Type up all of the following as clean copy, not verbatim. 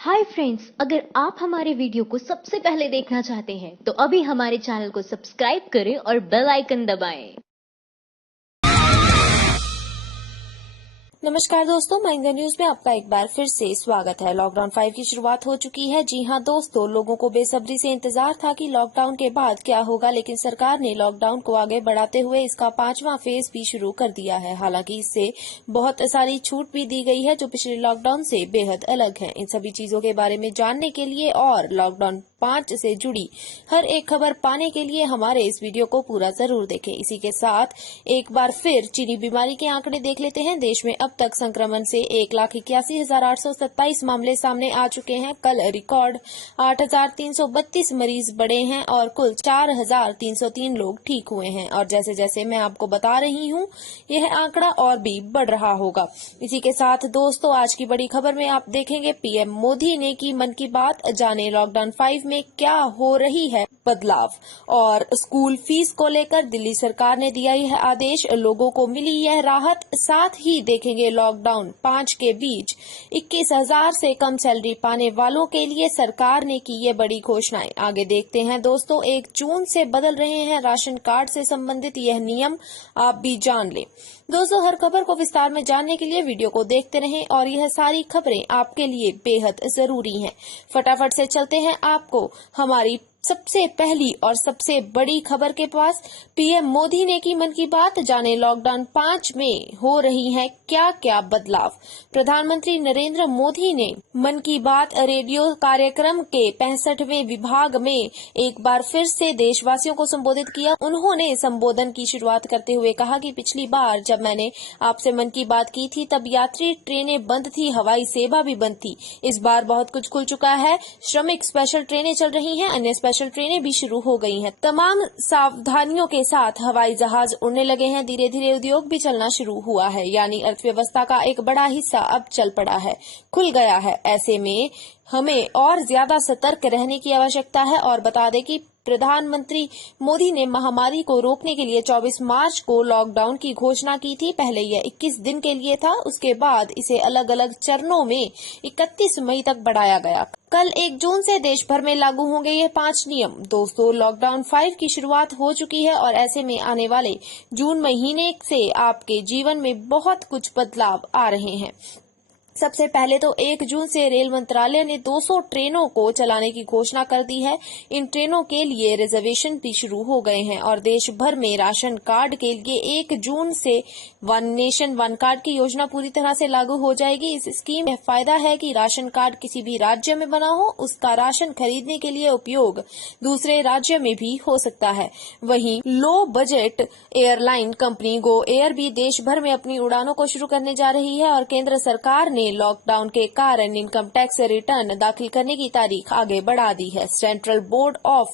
Hi friends, अगर आप हमारे वीडियो को सबसे पहले देखना चाहते हैं तो अभी हमारे चैनल को सब्सक्राइब करें और बेल आइकन दबाएं। नमस्कार दोस्तों, महिंद्रा न्यूज में आपका एक बार फिर से स्वागत है। लॉकडाउन 5 की शुरुआत हो चुकी है। जी हां दोस्तों, लोगों को बेसब्री से इंतजार था कि लॉकडाउन के बाद क्या होगा, लेकिन सरकार ने लॉकडाउन को आगे बढ़ाते हुए इसका 5वां फेज भी शुरू कर दिया है। हालांकि इससे बहुत सारी छूट भी दी गई है जो पिछले लॉकडाउन से बेहद अलग है। इन सभी चीजों के बारे में जानने के लिए और लॉकडाउन 5 से जुड़ी हर एक खबर पाने के लिए हमारे इस वीडियो को पूरा जरूर देखें। इसी के साथ एक बार फिर चीनी बीमारी के आंकड़े देख लेते हैं। देश में अब तक संक्रमण से 1,81,827 मामले सामने आ चुके हैं। कल रिकॉर्ड 8,332 मरीज बढ़े हैं और कुल 4,303 लोग ठीक हुए हैं। और जैसे जैसे मैं आपको बता रही हूं, यह आंकड़ा और भी बढ़ रहा होगा। इसी के साथ दोस्तों, आज की बड़ी खबर में आप देखेंगे पीएम मोदी ने की मन की बात, जाने लॉकडाउन 5 में क्या हो रही है बदलाव। और स्कूल फीस को लेकर दिल्ली सरकार ने दिया यह आदेश, लोगों को मिली यह राहत। साथ ही देखेंगे लॉकडाउन 5 के बीच 21,000 से कम सैलरी पाने वालों के लिए सरकार ने की ये बड़ी घोषणाएं। आगे देखते हैं दोस्तों, 1 जून से बदल रहे हैं राशन कार्ड से संबंधित यह नियम, आप भी जान लें। दोस्तों, हर खबर को विस्तार में जानने के लिए वीडियो को देखते रहें और यह सारी खबरें आपके लिए बेहद जरूरी हैं। फटाफट से चलते हैं आपको हमारी सबसे पहली और सबसे बड़ी खबर के पास। पीएम मोदी ने की मन की बात, जाने लॉकडाउन 5 में हो रही है क्या क्या बदलाव। प्रधानमंत्री नरेंद्र मोदी ने मन की बात रेडियो कार्यक्रम के 65वें विभाग में एक बार फिर से देशवासियों को संबोधित किया। उन्होंने संबोधन की शुरुआत करते हुए कहा कि पिछली बार जब मैंने आपसे मन की बात की थी तब यात्री ट्रेनें बंद थी, हवाई सेवा भी बंद थी। इस बार बहुत कुछ खुल चुका है। श्रमिक स्पेशल ट्रेनें चल रही हैं, अन्य स्पेशल ट्रेनें भी शुरू हो गई हैं। तमाम सावधानियों के साथ हवाई जहाज उड़ने लगे हैं। धीरे धीरे उद्योग भी चलना शुरू हुआ है, यानी अर्थव्यवस्था का एक बड़ा हिस्सा अब चल पड़ा है, खुल गया है। ऐसे में हमें और ज्यादा सतर्क रहने की आवश्यकता है। और बता दें कि प्रधानमंत्री मोदी ने महामारी को रोकने के लिए 24 मार्च को लॉकडाउन की घोषणा की थी। पहले यह 21 दिन के लिए था, उसके बाद इसे अलग अलग चरणों में 31 मई तक बढ़ाया गया। कल 1 जून से देश भर में लागू होंगे ये 5 नियम। दोस्तों, लॉकडाउन 5 की शुरुआत हो चुकी है और ऐसे में आने वाले जून महीने से आपके जीवन में बहुत कुछ बदलाव आ रहे हैं। सबसे पहले तो 1 जून से रेल मंत्रालय ने 200 ट्रेनों को चलाने की घोषणा कर दी है। इन ट्रेनों के लिए रिजर्वेशन भी शुरू हो गए हैं और देश भर में राशन कार्ड के लिए 1 जून से वन नेशन वन कार्ड की योजना पूरी तरह से लागू हो जाएगी। इस स्कीम में फायदा है कि राशन कार्ड किसी भी राज्य में बना हो, उसका राशन खरीदने के लिए उपयोग दूसरे राज्य में भी हो सकता है। वहीं low budget airline company Go Air भी देश भर में अपनी उड़ानों को शुरू करने जा रही है। और केंद्र सरकार ने लॉकडाउन के कारण इनकम टैक्स रिटर्न दाखिल करने की तारीख आगे बढ़ा दी है। Central board of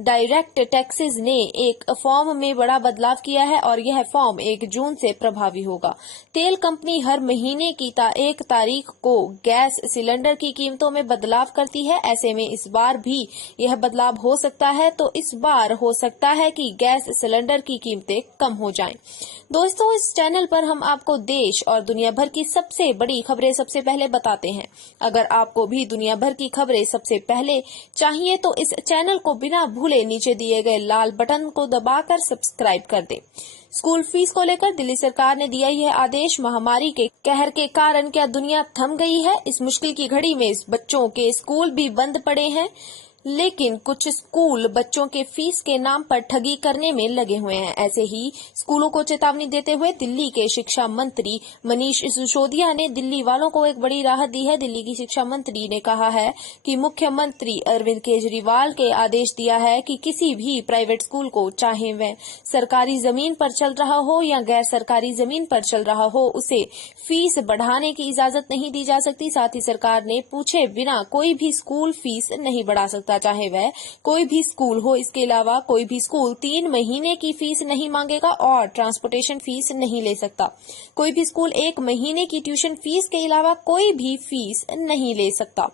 direct taxes ने एक फॉर्म में बड़ा बदलाव किया है और यह फॉर्म 1 जून से प्रभावी होगा। तेल कंपनी हर महीने की 1 तारीख को गैस सिलेंडर की कीमतों में बदलाव करती है। ऐसे में इस बार भी यह बदलाव हो सकता है, तो इस बार हो सकता है कि गैस सिलेंडर की कीमतें कम हो जाएं। दोस्तों, इस चैनल पर हम आपको देश और दुनिया भर की सबसे बड़ी खबरें सबसे पहले बताते हैं। अगर आपको भी दुनिया भर की खबरें सबसे पहले चाहिए तो इस चैनल को बिना भूले नीचे दिए गए लाल बटन को दबाकर सब्सक्राइब कर दें। स्कूल फीस को लेकर दिल्ली सरकार ने दिया यह आदेश। महामारी के कहर के कारण क्या दुनिया थम गई है? इस मुश्किल की घड़ी में इस बच्चों के स्कूल भी बंद पड़े हैं, लेकिन कुछ स्कूल बच्चों के फीस के नाम पर ठगी करने में लगे हुए हैं। ऐसे ही स्कूलों को चेतावनी देते हुए दिल्ली के शिक्षा मंत्री मनीष सिसोदिया ने दिल्ली वालों को एक बड़ी राहत दी है। दिल्ली की शिक्षा मंत्री ने कहा है कि मुख्यमंत्री अरविंद केजरीवाल के आदेश दिया है कि किसी भी प्राइवेट स्कूल को, चाहे वह सरकारी जमीन पर चल रहा हो या गैर सरकारी जमीन पर चल रहा हो, उसे फीस बढ़ाने की इजाजत नहीं दी जा सकती। साथ ही सरकार ने पूछे बिना कोई भी स्कूल फीस नहीं बढ़ा सकता, चाहे वह कोई भी स्कूल हो। इसके अलावा कोई भी स्कूल 3 महीने की फीस नहीं मांगेगा और ट्रांसपोर्टेशन फीस नहीं ले सकता। कोई भी स्कूल 1 महीने की ट्यूशन फीस के अलावा कोई भी फीस नहीं ले सकता।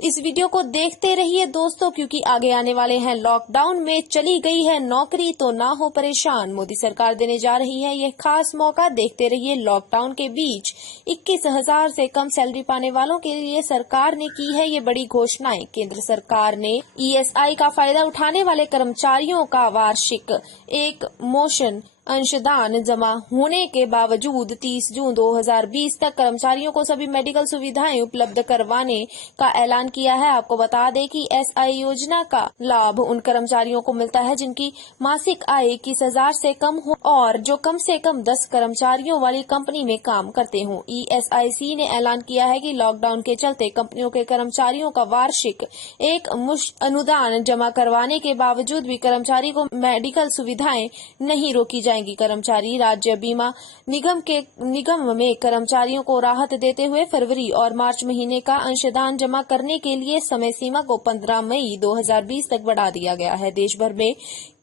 इस वीडियो को देखते रहिए दोस्तों, क्योंकि आगे आने वाले हैं लॉकडाउन में चली गई है नौकरी तो ना हो परेशान, मोदी सरकार देने जा रही है यह खास मौका। देखते रहिए लॉकडाउन के बीच 21,000 से कम सैलरी पाने वालों के लिए सरकार ने की है ये बड़ी घोषणाएं। केंद्र सरकार ने ईएसआई का फायदा उठाने वाले कर्मचारियों का वार्षिक एक मोशन अंशदान जमा होने के बावजूद 30 जून 2020 तक कर्मचारियों को सभी मेडिकल सुविधाएं उपलब्ध करवाने का ऐलान किया है। आपको बता दें कि एसआई योजना का लाभ उन कर्मचारियों को मिलता है जिनकी मासिक आय 21,000 से कम हो और जो कम से कम 10 कर्मचारियों वाली कंपनी में काम करते हों। ईएसआईसी ने ऐलान किया है कि लॉकडाउन के चलते कंपनियों के कर्मचारियों का वार्षिक एक मुश्त अनुदान जमा करवाने के बावजूद भी कर्मचारी को मेडिकल सुविधाएं नहीं रोकी जाएंगी। कर्मचारी राज्य बीमा निगम में कर्मचारियों को राहत देते हुए फरवरी और मार्च महीने का अंशदान जमा करने के लिए समय सीमा को 15 मई 2020 तक बढ़ा दिया गया है। देश भर में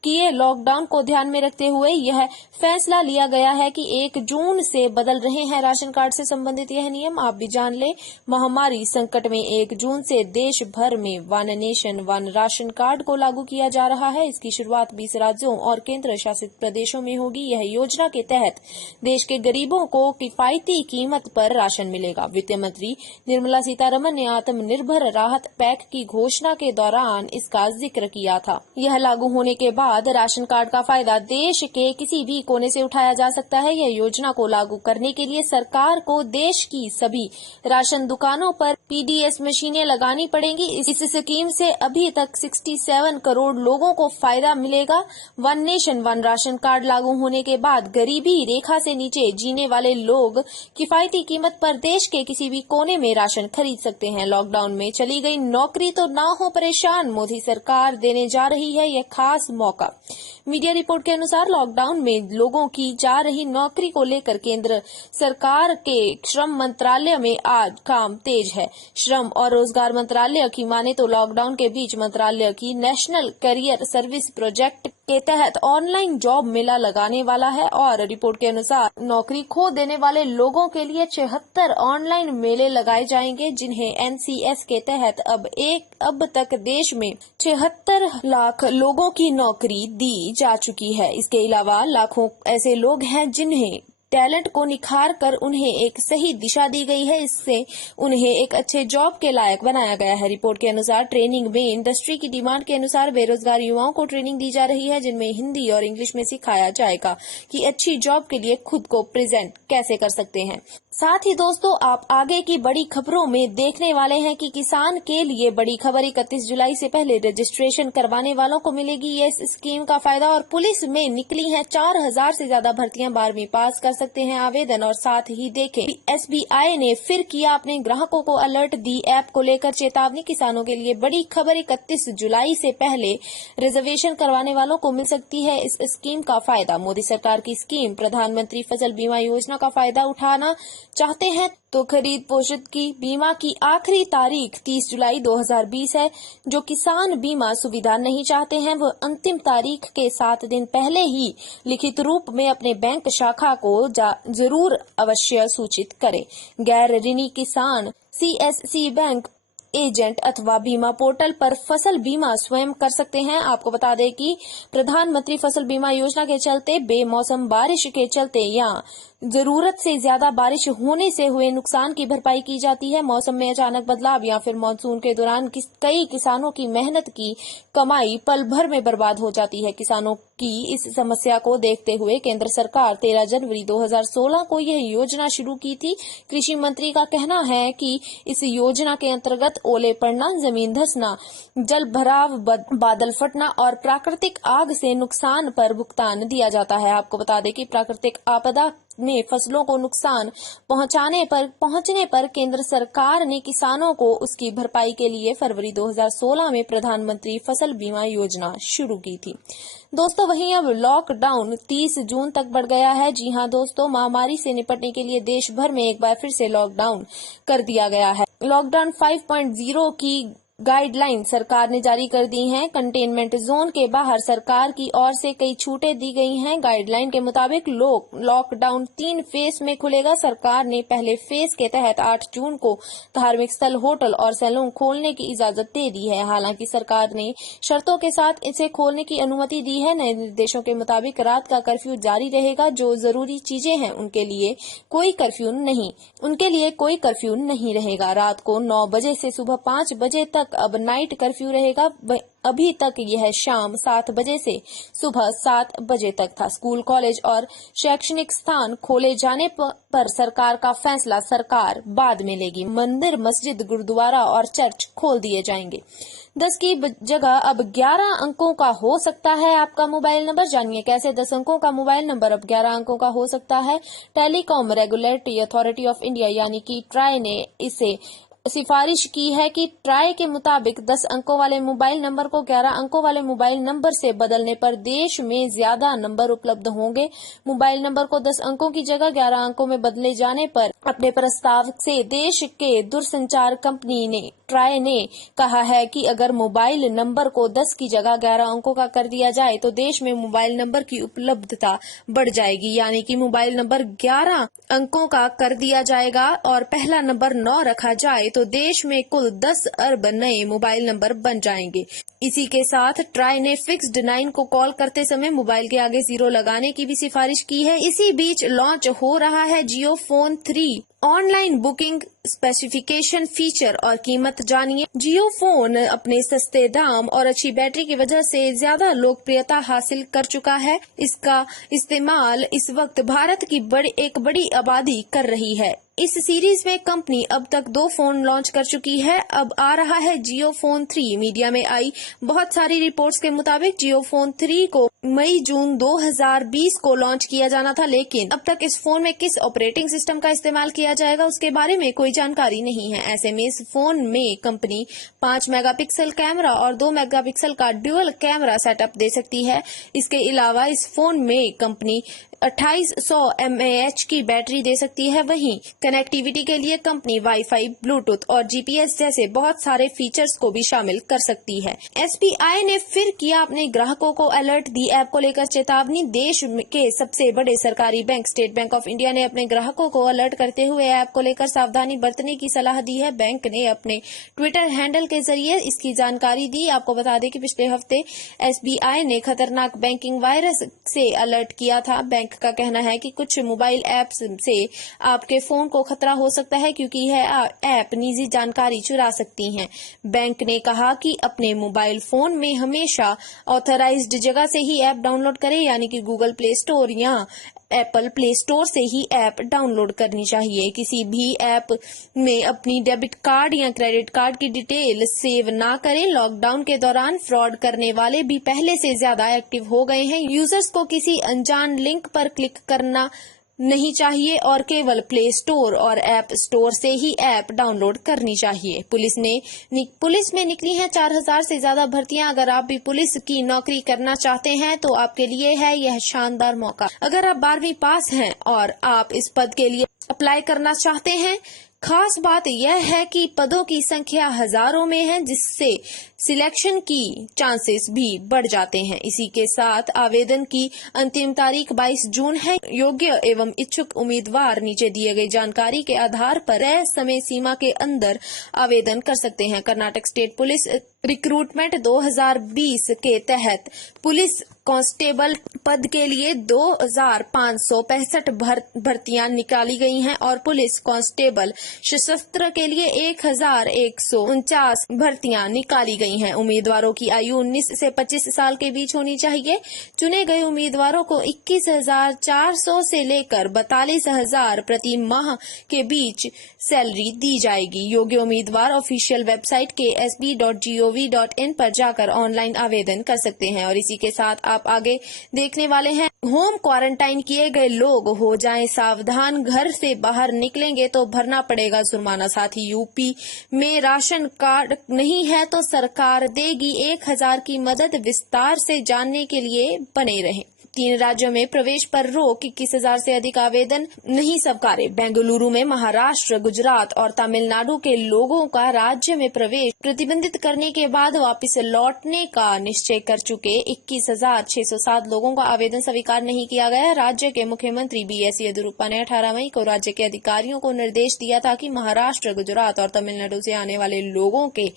किए लॉकडाउन को ध्यान में रखते हुए यह फैसला लिया गया है कि 1 जून से बदल रहे हैं राशन कार्ड से संबंधित यह नियम। आप भी जान ले, महामारी संकट में 1 जून से देश भर में one nation one ration card को लागू किया जा रहा है। इसकी शुरुआत 20 राज्यों और केंद्र शासित प्रदेशों में होगी। यह योजना के तहत देश के गरीबों को किफायती कीमत पर राशन मिलेगा। वित्त मंत्री निर्मला सीतारमण ने आत्मनिर्भर राहत पैक की घोषणा के दौरान इसका जिक्र किया था। यह लागू होने के बाद राशन कार्ड का फायदा देश के किसी भी कोने से उठाया जा सकता है। यह योजना को लागू करने के लिए सरकार को देश की सभी राशन दुकानों पर पीडीएस मशीनें लगानी पड़ेंगी। इस स्कीम से अभी तक 67 करोड़ लोगों को फायदा मिलेगा। One nation one ration card लागू होने के बाद गरीबी रेखा से नीचे जीने वाले लोग किफायती कीमत पर देश के किसी भी कोने में राशन खरीद सकते हैं। लॉकडाउन में चली गई नौकरी तो ना हो परेशान, मोदी सरकार देने जा रही है यह खास मौका। मीडिया रिपोर्ट के अनुसार लॉकडाउन में लोगों की जा रही नौकरी को लेकर केंद्र सरकार के श्रम मंत्रालय में आज काम तेज है। श्रम और रोजगार मंत्रालय की माने तो लॉकडाउन के बीच मंत्रालय की नेशनल करियर सर्विस प्रोजेक्ट के तहत ऑनलाइन जॉब मेला लगाने वाला है और रिपोर्ट के अनुसार नौकरी खो देने वाले लोगों के लिए 76 ऑनलाइन मेले लगाए जाएंगे, जिन्हें एनसीएस के तहत अब तक देश में 76 लाख लोगों की नौकरी दी जा चुकी है। इसके अलावा लाखों ऐसे लोग हैं जिन्हें टैलेंट को निखार कर उन्हें एक सही दिशा दी गई है। इससे उन्हें एक अच्छे जॉब के लायक बनाया गया है। रिपोर्ट के अनुसार ट्रेनिंग में इंडस्ट्री की डिमांड के अनुसार बेरोजगार युवाओं को ट्रेनिंग दी जा रही है, जिनमें हिंदी और इंग्लिश में सिखाया जाएगा कि अच्छी जॉब के लिए खुद को प्रेजेंट कैसे कर सकते हैं। साथ ही दोस्तों, आप आगे की बड़ी खबरों में देखने वाले हैं कि किसान के लिए बड़ी खबर 31 जुलाई से पहले रजिस्ट्रेशन करवाने वालों को मिलेगी ये स्कीम का फायदा। और पुलिस में निकली हैं 4000 से ज्यादा भर्तियां, 12वीं पास कर सकते हैं आवेदन। और साथ ही देखें, एसबीआई ने फिर किया अपने ग्राहकों को अलर्ट, दी ऐप को लेकर चेतावनी। किसानों के लिए बड़ी खबर 31 जुलाई से पहले रिजर्वेशन करवाने वालों को मिल सकती है इस स्कीम का फायदा। मोदी सरकार की स्कीम प्रधानमंत्री फसल बीमा योजना का फायदा उठाना चाहते हैं तो खरीद पोषित की बीमा की आखिरी तारीख 30 जुलाई 2020 है। जो किसान बीमा सुविधा नहीं चाहते हैं वो अंतिम तारीख के 7 दिन पहले ही लिखित रूप में अपने बैंक शाखा को जरूर अवश्य सूचित करें। गैर ऋणी किसान सीएससी बैंक एजेंट अथवा बीमा पोर्टल पर फसल बीमा स्वयं कर सकते हैं। आपको बता दें कि प्रधानमंत्री फसल बीमा योजना के चलते बेमौसम बारिश के चलते या जरूरत से ज्यादा बारिश होने से हुए नुकसान की भरपाई की जाती है। मौसम में अचानक बदलाव या फिर मानसून के दौरान कई किसानों की मेहनत की कमाई पल भर में बर्बाद हो जाती है। किसानों की इस समस्या को देखते हुए केंद्र सरकार 13 जनवरी 2016 को यह योजना शुरू की थी। कृषि मंत्री का कहना है कि इस योजना के अंतर्गत ओले पड़ना, जमीन धंसना, जल भराव, बादल फटना और प्राकृतिक आग से नुकसान पर भुगतान दिया जाता है। आपको बता दें कि प्राकृतिक आपदा में फसलों को नुकसान पहुंचने पर केंद्र सरकार ने किसानों को उसकी भरपाई के लिए फरवरी 2016 में प्रधानमंत्री फसल बीमा योजना शुरू की थी। दोस्तों, वहीं अब लॉकडाउन 30 जून तक बढ़ गया है। जी हां दोस्तों, महामारी से निपटने के लिए देश भर में एक बार फिर से लॉकडाउन कर दिया गया है। लॉकडाउन 5.0 की गाइडलाइन सरकार ने जारी कर दी हैं। कंटेनमेंट जोन के बाहर सरकार की ओर से कई छूटें दी गई हैं। गाइडलाइन के मुताबिक लॉकडाउन 3 फेज में खुलेगा। सरकार ने पहले फेज के तहत 8 जून को धार्मिक स्थल, होटल और सैलून खोलने की इजाजत दे दी है। हालांकि सरकार ने शर्तों के साथ इसे खोलने की अनुमति दी है। नए निर्देशों के मुताबिक रात का कर्फ्यू जारी रहेगा। जो जरूरी चीजें हैं उनके लिए कोई कर्फ्यू नहीं रहेगा। रात को 9 बजे से सुबह 5 बजे तक अब नाइट कर्फ्यू रहेगा। अभी तक यह शाम 7 बजे से सुबह 7 बजे तक था। स्कूल, कॉलेज और शैक्षणिक स्थान खोले जाने पर सरकार का फैसला सरकार बाद में लेगी। मंदिर, मस्जिद, गुरुद्वारा और चर्च खोल दिए जाएंगे। 10 की जगह अब 11 अंकों का हो सकता है आपका मोबाइल नंबर। जानिए कैसे 10 अंकों का मोबाइल नंबर अब 11 अंकों का हो सकता है। Telecom regulatory authority of India यानी कि ट्राई ने इसे सिफारिश की है कि ट्राई के मुताबिक 10 अंकों वाले मोबाइल नंबर को 11 अंकों वाले मोबाइल नंबर से बदलने पर देश में ज्यादा नंबर उपलब्ध होंगे। मोबाइल नंबर को 10 अंकों की जगह 11 अंकों में बदले जाने पर अपने प्रस्ताव से देश के दूरसंचार कंपनी ट्राई ने कहा है कि अगर मोबाइल नंबर को 10 की जगह 11 अंकों का कर दिया जाए तो देश में मोबाइल नंबर की उपलब्धता बढ़ जाएगी। यानी कि मोबाइल नंबर 11 अंकों का कर दिया जाएगा और पहला नंबर 9 रखा जाए तो देश में कुल 10 अरब नए मोबाइल नंबर बन जाएंगे। इसी के साथ ट्राई ने फिक्स्ड 9 को कॉल करते समय मोबाइल के आगे 0 लगाने की भी सिफारिश की है। इसी बीच लॉन्च हो रहा है Jio phone 3 online booking specification feature और कीमत जानिए। जियो फोन अपने सस्ते दाम और अच्छी बैटरी की वजह से ज्यादा लोकप्रियता हासिल कर चुका है। इसका इस्तेमाल इस वक्त भारत की एक बड़ी आबादी कर रही है। इस सीरीज में कंपनी अब तक 2 फोन लॉन्च कर चुकी है। अब आ रहा है जियो फोन 3। मीडिया में आई बहुत सारी रिपोर्ट्स के मुताबिक जियो फोन 3 को मई-जून 2020 को लॉन्च किया जाना था, लेकिन अब तक इस फोन में किस ऑपरेटिंग सिस्टम का इस्तेमाल किया जाएगा उसके बारे में कोई जानकारी नहीं है। ऐसे में इस फोन में कंपनी 5 मेगापिक्सल कैमरा और 2 मेगापिक्सल का ड्यूअल कैमरा सेटअप दे सकती है। इसके अलावा इस फोन में कंपनी 2800 mAh की बैटरी दे सकती है। वहीं कनेक्टिविटी के लिए कंपनी वाईफाई, ब्लूटूथ और जीपीएस जैसे बहुत सारे फीचर्स को भी शामिल कर सकती है। एसबीआई ने फिर किया अपने ग्राहकों को अलर्ट, दी ऐप को लेकर चेतावनी। देश के सबसे बड़े सरकारी bank state bank of India ने अपने ग्राहकों को अलर्ट करते हुए ऐप को लेकर सावधानी बरतने की सलाह दी है। बैंक ने अपने ट्विटर हैंडल के जरिए इसकी जानकारी दी। आपको बता दें कि पिछले हफ्ते एसबीआई ने खतरनाक बैंकिंग वायरस से अलर्ट किया था। बैंक का कहना है कि कुछ मोबाइल ऐप्स से आपके फोन को खतरा हो सकता है क्योंकि यह ऐप निजी जानकारी चुरा सकती हैं। बैंक ने कहा कि अपने मोबाइल फोन में हमेशा ऑथराइज्ड जगह से ही ऐप डाउनलोड करें, यानी कि गूगल प्ले स्टोर या एप्पल प्ले स्टोर से ही ऐप डाउनलोड करनी चाहिए। किसी भी ऐप में अपनी डेबिट कार्ड या क्रेडिट कार्ड की डिटेल सेव ना करें। लॉकडाउन के दौरान फ्रॉड करने वाले भी पहले से ज्यादा एक्टिव हो गए हैं। यूजर्स को किसी अनजान लिंक पर क्लिक करना नहीं चाहिए और केवल प्ले स्टोर और ऐप स्टोर से ही ऐप डाउनलोड करनी चाहिए। पुलिस में निकली हैं 4000 से ज्यादा भर्तियां। अगर आप भी पुलिस की नौकरी करना चाहते हैं तो आपके लिए है यह शानदार मौका। अगर आप 12वीं पास हैं और आप इस पद के लिए अप्लाई करना चाहते हैं, खास बात यह है कि पदों की संख्या हजारों में है, जिससे सिलेक्शन की चांसेस भी बढ़ जाते हैं। इसी के साथ आवेदन की अंतिम तारीख 22 जून है। योग्य एवं इच्छुक उम्मीदवार नीचे दिए गई जानकारी के आधार पर तय समय सीमा के अंदर आवेदन कर सकते हैं। कर्नाटक स्टेट पुलिस रिक्रूटमेंट 2020 के तहत पुलिस कांस्टेबल पद के लिए 2565 भर्तियां निकाली गई हैं और पुलिस कांस्टेबल सशस्त्र के लिए 1149 भर्तियां निकाली गई हैं। उम्मीदवारों की आयु 19 से 25 साल के बीच होनी चाहिए। चुने गए उम्मीदवारों को 21,400 से लेकर 42,000 प्रति माह के बीच सैलरी दी जाएगी। योग्य उम्मीदवार ऑफिशियल वेबसाइट के sb.gov.in पर जाकर ऑनलाइन आवेदन कर सकते हैं। और इसी के साथ आप आगे देखने वाले हैं, होम क्वारंटाइन किए गए लोग हो जाएं सावधान, घर से बाहर निकलेंगे तो भरना पड़ेगा जुर्माना। साथ ही यूपी में राशन कार्ड नहीं है तो सरकार देगी 1000 की मदद। विस्तार से जानने के लिए बने रहें। 3 राज्यों में प्रवेश पर रोक, 21,000 से अधिक आवेदन नहीं स्वीकारे। बेंगलुरु में महाराष्ट्र, गुजरात और तमिलनाडु के लोगों का राज्य में प्रवेश प्रतिबंधित करने के बाद वापस लौटने का निश्चय कर चुके 21,607 लोगों का आवेदन स्वीकार नहीं किया गया। राज्य के मुख्यमंत्री BS येदियुरप्पा ने 18 मई को राज्य के अधिकारियों को निर्देश दिया था कि महाराष्ट्र, गुजरात और तमिलनाडु से आने वाले लोगों के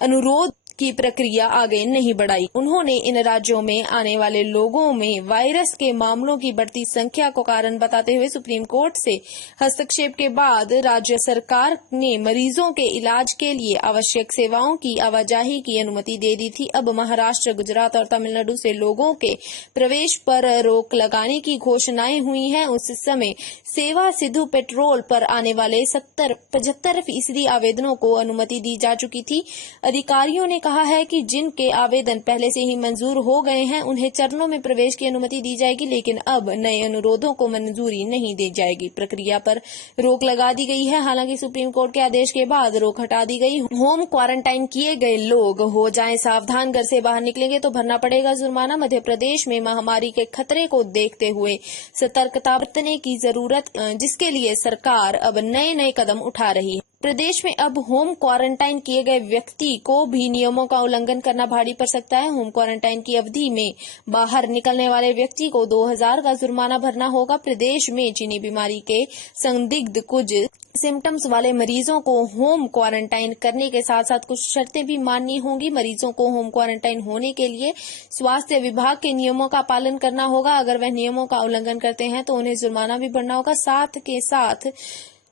अनुरोध की प्रक्रिया आगे नहीं बढ़ाई। उन्होंने इन राज्यों में आने वाले लोगों में वायरस के मामलों की बढ़ती संख्या को कारण बताते हुए सुप्रीम कोर्ट से हस्तक्षेप के बाद राज्य सरकार ने मरीजों के इलाज के लिए आवश्यक सेवाओं की आवाजाही की अनुमति दे दी थी। अब महाराष्ट्र, गुजरात और तमिलनाडु से लोगों के प्रवेश पर रोक लगाने की घोषणाएं हुई हैं। उस समय सेवा सिधु पेट्रोल पर आने वाले 75% आवेदनों को अनुमति दी जा चुकी थी। अधिकारियों ने कहा है कि जिनके आवेदन पहले से ही मंजूर हो गए हैं उन्हें चरणों में प्रवेश की अनुमति दी जाएगी, लेकिन अब नए अनुरोधों को मंजूरी नहीं दी जाएगी। प्रक्रिया पर रोक लगा दी गई है। हालांकि सुप्रीम कोर्ट के आदेश के बाद रोक हटा दी गई। होम क्वारंटाइन किए गए लोग हो जाएं सावधान, घर से बाहर निकलेंगे तो भरना पड़ेगा जुर्माना। मध्य प्रदेश में महामारी के खतरे को देखते हुए सतर्कता बरतने की जरूरत, जिसके लिए सरकार अब नए कदम उठा रही है। प्रदेश में अब होम क्वारंटाइन किए गए व्यक्ति को भी नियमों का उल्लंघन करना भारी पड़ सकता है। होम क्वारंटाइन की अवधि में बाहर निकलने वाले व्यक्ति को 2,000 का जुर्माना भरना होगा। प्रदेश में चीनी बीमारी के संदिग्ध कुछ सिम्टम्स वाले मरीजों को होम क्वारंटाइन करने के साथ साथ कुछ शर्तें भी माननी होंगी। मरीजों को होम क्वारंटाइन होने के लिए स्वास्थ्य विभाग के नियमों का पालन करना होगा। अगर वह नियमों का उल्लंघन करते हैं तो उन्हें जुर्माना भी भरना होगा। साथ के साथ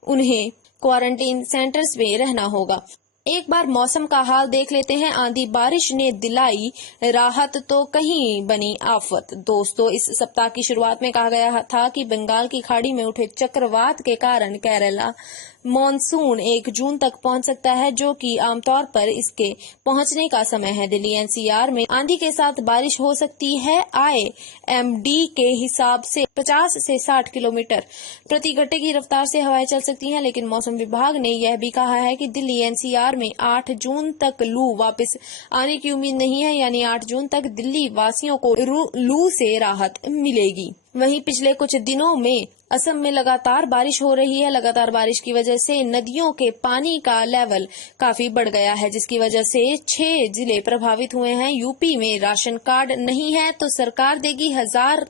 उन्हें क्वारंटीन सेंटर्स में रहना होगा। एक बार मौसम का हाल देख लेते हैं। आंधी बारिश ने दिलाई राहत तो कहीं बनी आफत। दोस्तों, इस सप्ताह की शुरुआत में कहा गया था कि बंगाल की खाड़ी में उठे चक्रवात के कारण केरला मॉनसून 1 जून तक पहुंच सकता है, जो कि आमतौर पर इसके पहुंचने का समय है। दिल्ली NCR में आंधी के साथ बारिश हो सकती है। IMD के हिसाब से 50 से 60 किलोमीटर प्रति घंटे की रफ्तार से हवाएं चल सकती हैं, लेकिन मौसम विभाग ने यह भी कहा है कि दिल्ली NCR में 8 जून तक लू वापस आने की उम्मीद नहीं है, यानी 8 जून तक दिल्ली वासियों को लू से राहत मिलेगी। वहीं पिछले कुछ दिनों में असम में लगातार बारिश हो रही है। लगातार बारिश की वजह से नदियों के पानी का लेवल काफी बढ़ गया है, जिसकी वजह से 6 जिले प्रभावित हुए हैं। यूपी में राशन कार्ड नहीं है तो सरकार देगी 1,000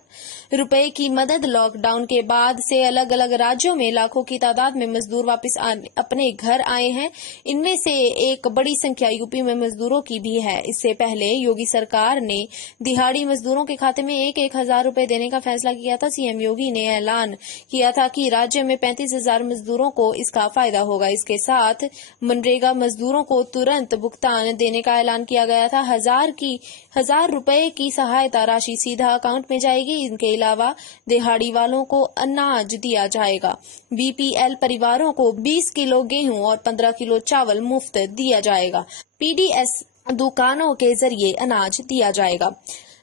रुपए की मदद। लॉकडाउन के बाद से अलग अलग राज्यों में लाखों की तादाद में मजदूर वापस अपने घर आए हैं। इनमें से एक बड़ी संख्या यूपी में मजदूरों की भी है। इससे पहले योगी सरकार ने दिहाड़ी मजदूरों के खाते में 1,000 रुपए देने का फैसला किया था। सीएम योगी ने ऐलान किया था कि राज्य में 35,000 मजदूरों को इसका फायदा होगा। इसके साथ मनरेगा मजदूरों को तुरंत भुगतान देने का ऐलान किया गया था। 1,000 रुपए की सहायता राशि सीधा अकाउंट में जाएगी। इनके अलावा दिहाड़ी वालों को अनाज दिया जाएगा। BPL परिवारों को 20 किलो गेहूं और 15 किलो चावल मुफ्त दिया जाएगा। PDS दुकानों के जरिए अनाज दिया जाएगा।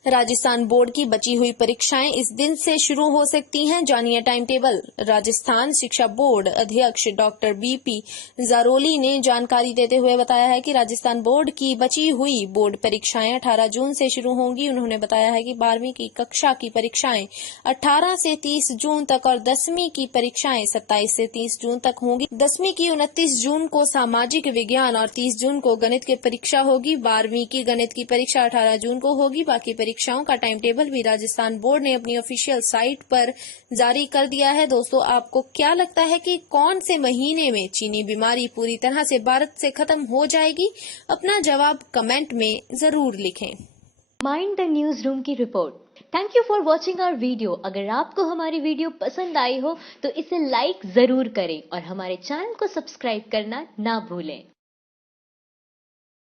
राजस्थान बोर्ड की बची हुई परीक्षाएं इस दिन से शुरू हो सकती हैं। जानिए टाइम टेबल। राजस्थान शिक्षा बोर्ड अध्यक्ष डॉक्टर BP जारोली ने जानकारी देते हुए बताया है कि राजस्थान बोर्ड की बची हुई बोर्ड परीक्षाएं 18 जून से शुरू होंगी। उन्होंने बताया है कि 12वीं की कक्षा की परीक्षाएं 18 से 30 जून तक और 10वीं की परीक्षाएं 27 से 30 जून तक होंगी। 10वीं की 29 जून को सामाजिक विज्ञान और 30 जून को गणित की परीक्षा होगी। 12वीं की गणित की परीक्षा 18 जून को होगी। बाकी परीक्षाओं का टाइम टेबल भी राजस्थान बोर्ड ने अपनी ऑफिशियल साइट पर जारी कर दिया है। दोस्तों, आपको क्या लगता है कि कौन से महीने में चीनी बीमारी पूरी तरह से भारत से खत्म हो जाएगी? अपना जवाब कमेंट में जरूर लिखें। माइंड द न्यूज रूम की रिपोर्ट। Thank you for watching our video. अगर आपको हमारी वीडियो पसंद आई हो तो इसे लाइक जरूर करें और हमारे चैनल को सब्सक्राइब करना ना भूलें।